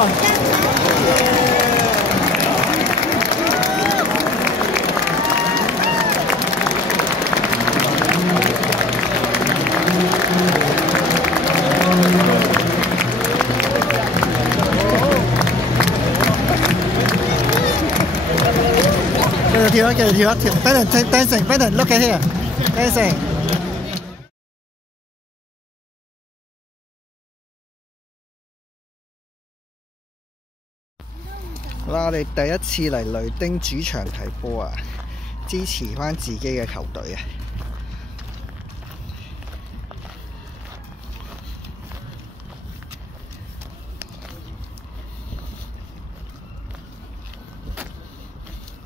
啊！繼續跳一跳 ，Brandon dancing，Brandon look at here，dancing。好啦，我哋第一次嚟雷丁主場睇波啊，支持翻自己嘅球隊啊！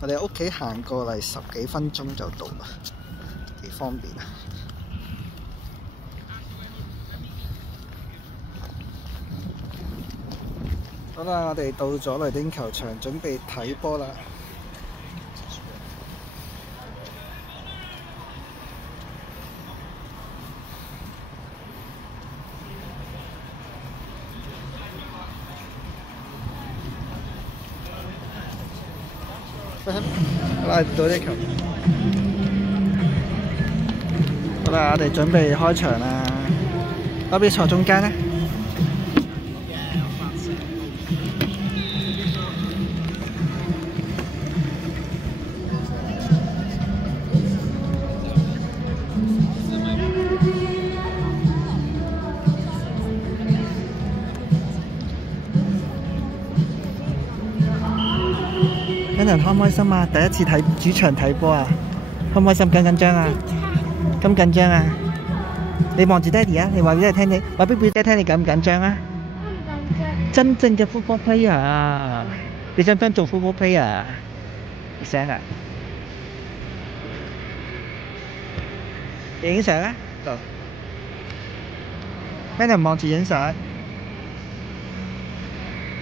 我哋屋企行過嚟10幾分鐘就到啦，幾方便啊！好啦，我哋到咗雷丁球場，準備睇波啦。好啦，到呢球。好啦，我哋準備開場啦。我邊坐中間呢？開唔開心啊？第一次睇主場睇波啊，開唔開心？緊唔緊張啊？咁緊張啊？你望住爹哋啊！你話俾爹哋聽，話俾表姐聽，你緊唔緊張啊？真正嘅 football player 啊！你想唔想做 football player？你想啊？影相啊！度 ，Brandon 望住影相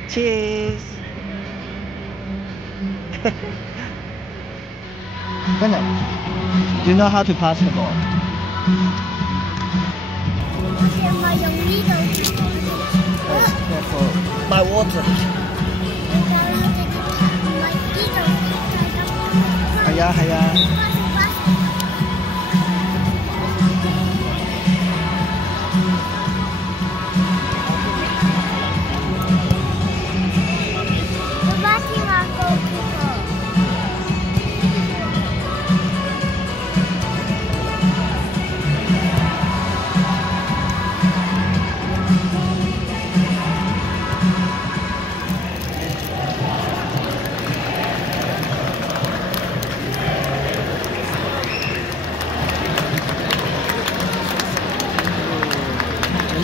，Cheers！Brandon, do you know how to pass the ball? 我係咪用呢度？My water。係啊係啊。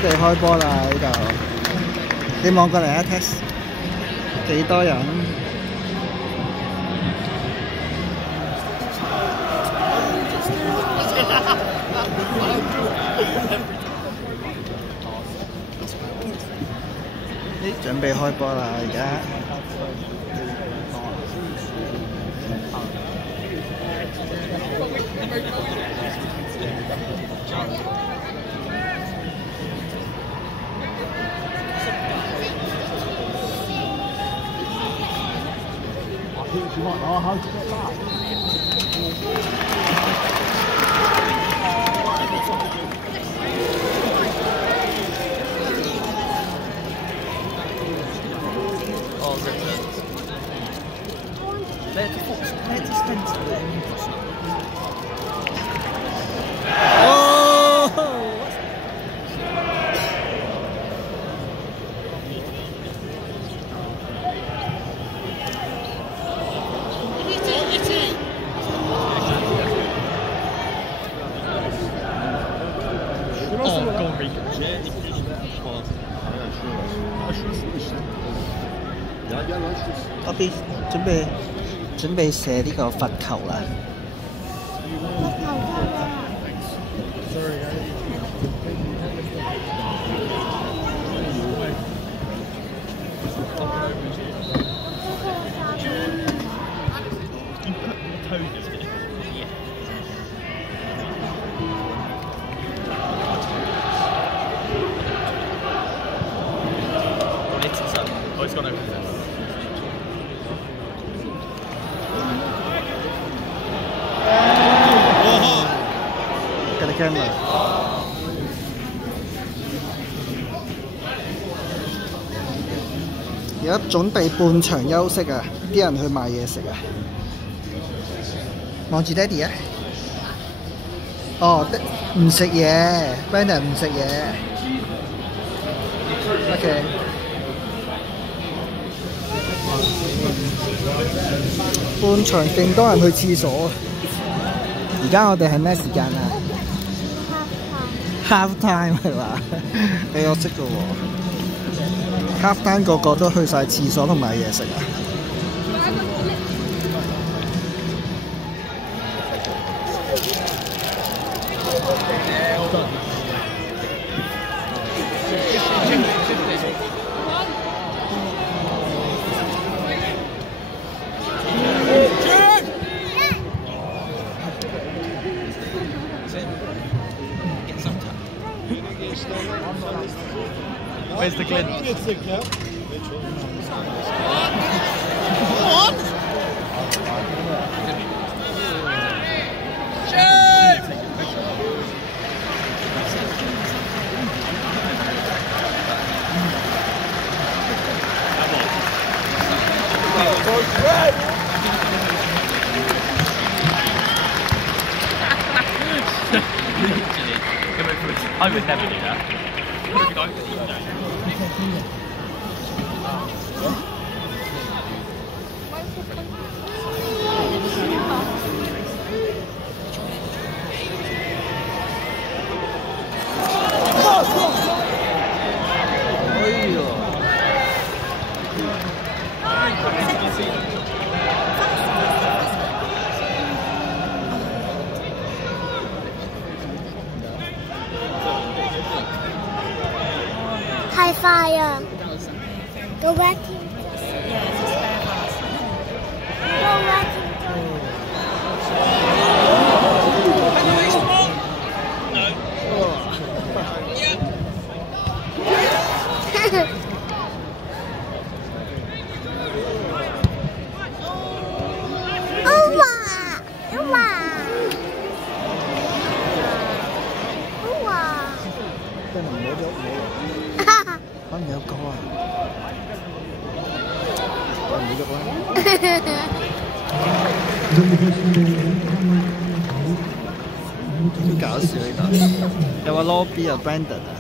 準備開波啦！呢度，你望過嚟啊 ，Test 幾多人？準備開波啦！而家。嗰邊準備射呢個罰球啦。Got the camera。而家準備半場休息啊！啲人去買嘢食啊！望住爹哋啊！哦，唔食嘢 ，Brandon 唔食嘢。OK。半場勁多人去廁所。而家我哋係咩時間啊 ？Half time 係嘛？你我識嘅喎。Half time 個個都去晒廁所同買嘢食啊！Where's the Glen? What? I would never do that. 太快啊！Go back. Go back. Hảo搞笑呢度，有個 lobby 啊 ，Brandon 啊。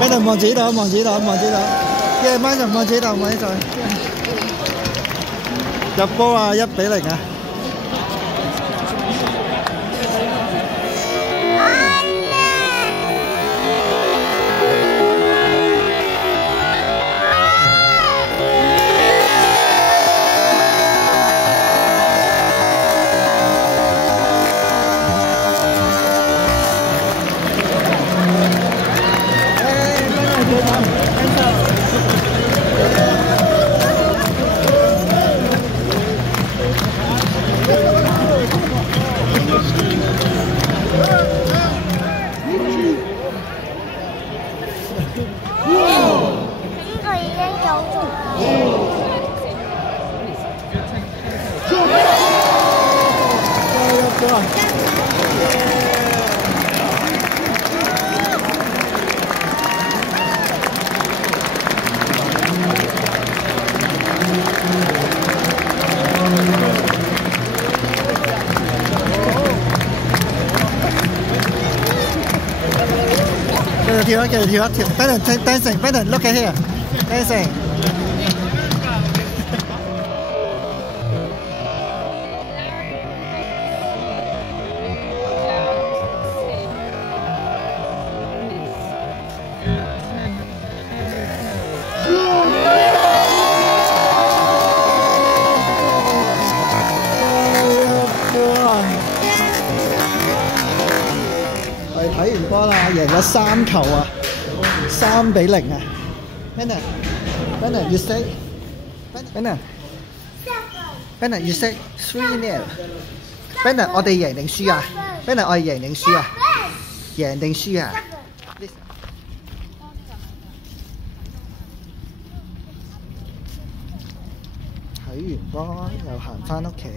Brandon 望自己度，望自己度，望自己度。Brandon 望自己度，望自己度。入波啊！1-0啊！繼續跳啊！繼續跳啊！跳 ！Brandon look at here dancing。我哋睇完波啦，贏咗3球啊，3-0啊。Brandon，you say Brandon you say 3-0。Brandon 我哋贏定輸啊 ？Brandon 我哋贏定輸啊？贏定輸啊？睇完波又行返屋企。